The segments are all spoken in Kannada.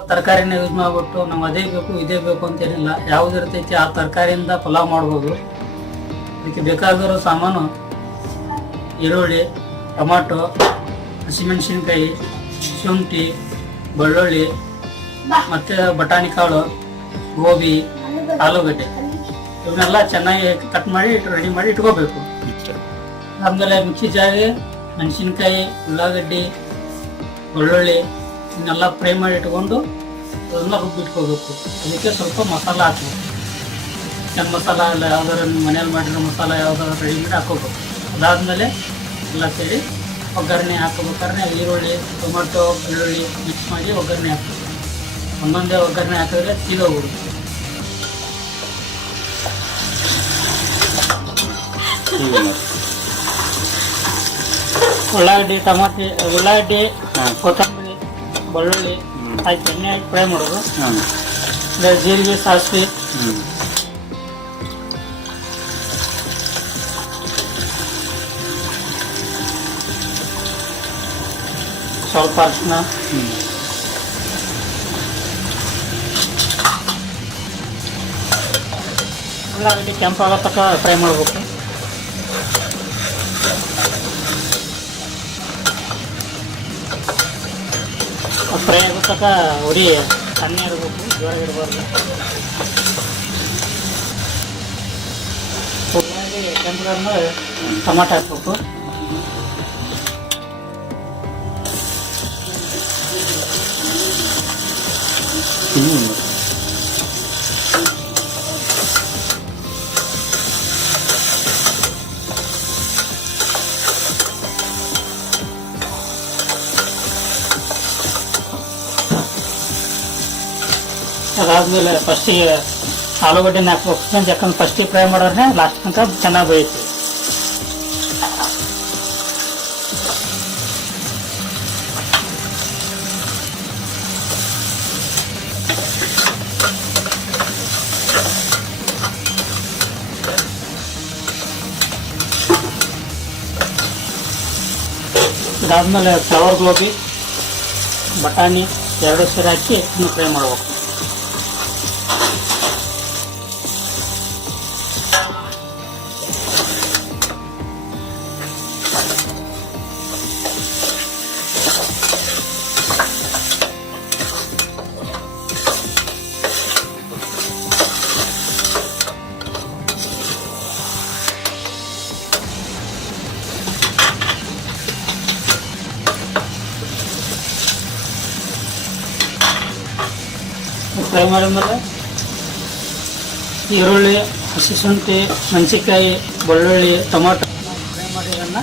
ತರಕಾರಿನ ಯೂಸ್ ಮಾಡ್ಬಿಟ್ಟು ನಾವು ಅದೇ ಬೇಕು ಇದೇ ಬೇಕು ಅಂತೇನಿಲ್ಲ, ಯಾವ್ದು ಇರ್ತೈತಿ ಆ ತರಕಾರಿಯಿಂದ ಪಲಾವ್ ಮಾಡ್ಬೋದು. ಅದಕ್ಕೆ ಬೇಕಾಗಿರೋ ಸಾಮಾನು ಈರುಳ್ಳಿ, ಟೊಮಾಟೊ, ಹಸಿಮೆಣಸಿನ್ಕಾಯಿ, ಶುಂಠಿ, ಬೆಳ್ಳುಳ್ಳಿ, ಮತ್ತು ಬಟಾಣಿ ಕಾಳು, ಗೋಬಿ, ಆಲೂಗಡ್ಡೆ ಇವನ್ನೆಲ್ಲ ಚೆನ್ನಾಗಿ ಕಟ್ ಮಾಡಿ ರೆಡಿ ಮಾಡಿ ಇಟ್ಕೋಬೇಕು. ಆಮೇಲೆ ಮಿಕ್ಸಿ ಜಾರಿಗೆ ಮೆಣಸಿನ್ಕಾಯಿ, ಉಳ್ಳಾಗಡ್ಡಿ, ಬೆಳ್ಳುಳ್ಳಿ ಇವನ್ನೆಲ್ಲ ಫ್ರೈ ಮಾಡಿ ಇಟ್ಕೊಂಡು ಅದನ್ನ ರುಬ್ಬಿಟ್ಕೋಬೇಕು. ಅದಕ್ಕೆ ಸ್ವಲ್ಪ ಮಸಾಲ ಹಾಕ್ಬೇಕು. ಚಿಕನ್ ಮಸಾಲ ಇಲ್ಲ ಯಾವ್ದಾರು ನಿಮ್ಮ ಮನೇಲಿ ಮಾಡಿರೋ ಮಸಾಲ ಯಾವ್ದಾರು ರೆಡಿ ಮಾಡಿ ಹಾಕೋಬೇಕು. ಅದಾದಮೇಲೆ ಎಲ್ಲ ಸೇರಿ ಒಗ್ಗರಣೆ ಹಾಕೋಬೇಕಾದ್ರೆ ಈರುಳ್ಳಿ, ಟೊಮೆಟೊ, ಬೆಳ್ಳುಳ್ಳಿ ಮಿಕ್ಸ್ ಮಾಡಿ ಒಗ್ಗರಣೆ ಹಾಕಬೇಕು. ಒಂದೊಂದೇ ಒಗ್ಗರಣೆ ಹಾಕಿದ್ರೆ ಸೀದೋಗ್ಬಿಡುತ್ತೆ. ಉಳ್ಳಾಗಡ್ಡಿ, ಟಮಾಟೆ, ಉಳ್ಳಾಗಡ್ಡಿ, ಕೊತ್ತಂಬರಿ, ಬೆಳ್ಳುಳ್ಳಿ ಹಾಕಿ ಎಣ್ಣೆ ಹಾಕಿ ಫ್ರೈ ಮಾಡೋದು. ಜೀರಿಗೆ, ಸಾಸಿವೆ, ಸ್ವಲ್ಪ ಅರಿಶಿನ, ಉಳ್ಳಾಗಡ್ಡಿ ಕೆಂಪಾಗೋ ತನಕ ಫ್ರೈ ಮಾಡಬೇಕು. ಫ್ರೈ ಆಗೋ ತನಕ ಉರಿ ಸಣ್ಣ ಇರಬೇಕು, ಜೋರಾಗಿ ಇರಬಾರ್ದು. ಉಳ್ಳಾಗಡ್ಡಿ ಕೆಂಪಾದ್ಮೇಲೆ ಟೊಮಾಟೊ ಹಾಕ್ಬೇಕು. ಅದಾದ್ಮೇಲೆ ಫಸ್ಟಿಗೆ ಆಲೂಗಡ್ಡೆನ ಹಾಕ್ಬೇಕು. ಯಾಕಂದ್ರೆ ಫಸ್ಟಿಗೆ ಫ್ರೈ ಮಾಡೋದ್ರೆ ಲಾಸ್ಟ್ ತನಕ ಚೆನ್ನಾಗಿ ಬೇಯುತ್ತೆ. ಇದಾದ್ಮೇಲೆ ಫ್ಲವರ್ ಗೋಬಿ, ಬಟಾಣಿ ಎರಡು ಸೇರಿ ಹಾಕಿ ಇನ್ನು ಫ್ರೈ ಮಾಡಬೇಕು. ಫ್ರೈ ಮಾಡಿದ್ಮೇಲೆ ಈರುಳ್ಳಿ, ಹಸಿಶುಂಠಿ, ಮೆಣಸಿನ್ಕಾಯಿ, ಬೆಳ್ಳುಳ್ಳಿ, ಟೊಮಾಟೊ ಫ್ರೈ ಮಾಡಿ ಇದನ್ನು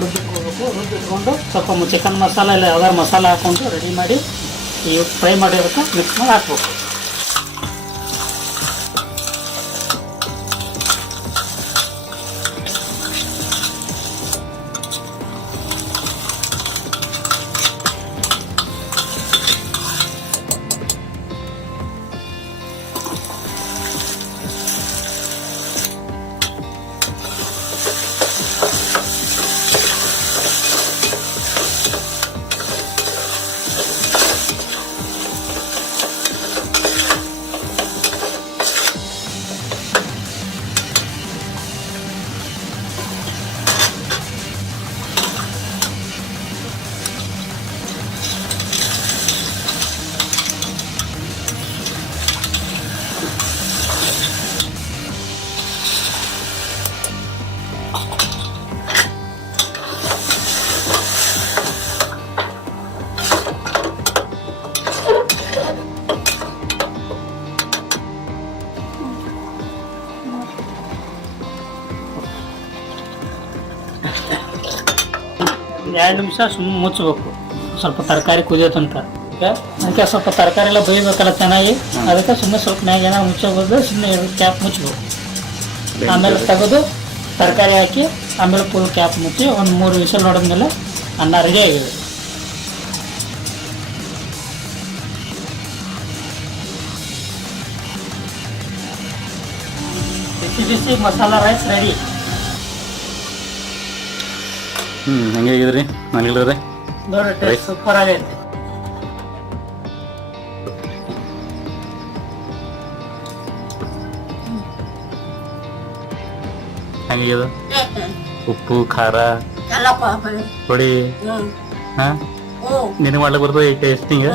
ರುಬ್ಬಿಟ್ಕೋಬೇಕು. ರುಬ್ಬಿಟ್ಕೊಂಡು ಸ್ವಲ್ಪ ಚಿಕನ್ ಮಸಾಲ ಇಲ್ಲ ಯಾವ್ದಾರು ಮಸಾಲ ಹಾಕ್ಕೊಂಡು ರೆಡಿ ಮಾಡಿ ಈ ಫ್ರೈ ಮಾಡಿರೋದಕ್ಕೆ ಮಿಕ್ಸ್ ಮಾಡಿ ಹಾಕ್ಬೇಕು. ಎರಡು ನಿಮಿಷ ಸುಮ್ಮನೆ ಮುಚ್ಚಬೇಕು, ಸ್ವಲ್ಪ ತರಕಾರಿ ಕುದಿಯೋ ತನಕ. ಅದಕ್ಕೆ ಸ್ವಲ್ಪ ತರಕಾರಿ ಎಲ್ಲ ಬೇಯಬೇಕಲ್ಲ ಚೆನ್ನಾಗಿ, ಅದಕ್ಕೆ ಸುಮ್ಮನೆ ಸ್ವಲ್ಪ ಮ್ಯಾಗ ಏನಾರು ಮುಚ್ಚೋಬೋದು, ಸುಮ್ಮನೆ ಕ್ಯಾಪ್ ಮುಚ್ಚಬೇಕು. ಆಮೇಲೆ ತೆಗೆದು ತರಕಾರಿ ಹಾಕಿ ಆಮೇಲೆ ಫುಲ್ ಕ್ಯಾಪ್ ಮುಚ್ಚಿ ಒಂದು 3 ವಿಷಲ್ ನೋಡಿದ್ಮೇಲೆ ಅನ್ನ ರೆಡಿ ಆಗಿದೆ. ಬಿಸಿ ಬಿಸಿ ಮಸಾಲ ರೈಸ್ ರೆಡಿ. ಹೆಂಗಿದ್ರಿ ನನಗಿಲ್ರಿ ನೋಡ್ರಿ, ಟೇಸ್ಟ್ ಸೂಪರ್ ಆಗೈತಿ. ಹೆಂಗಿದೆ ಉಪ್ಪು ಖಾರ ಹುಳಿ ಹಾ ನಿನಗೆ ಮಾಡ್ಲಿಕ್ಕೆ ಬರ್ತದೆ ಟೇಸ್ಟಿಂಗ್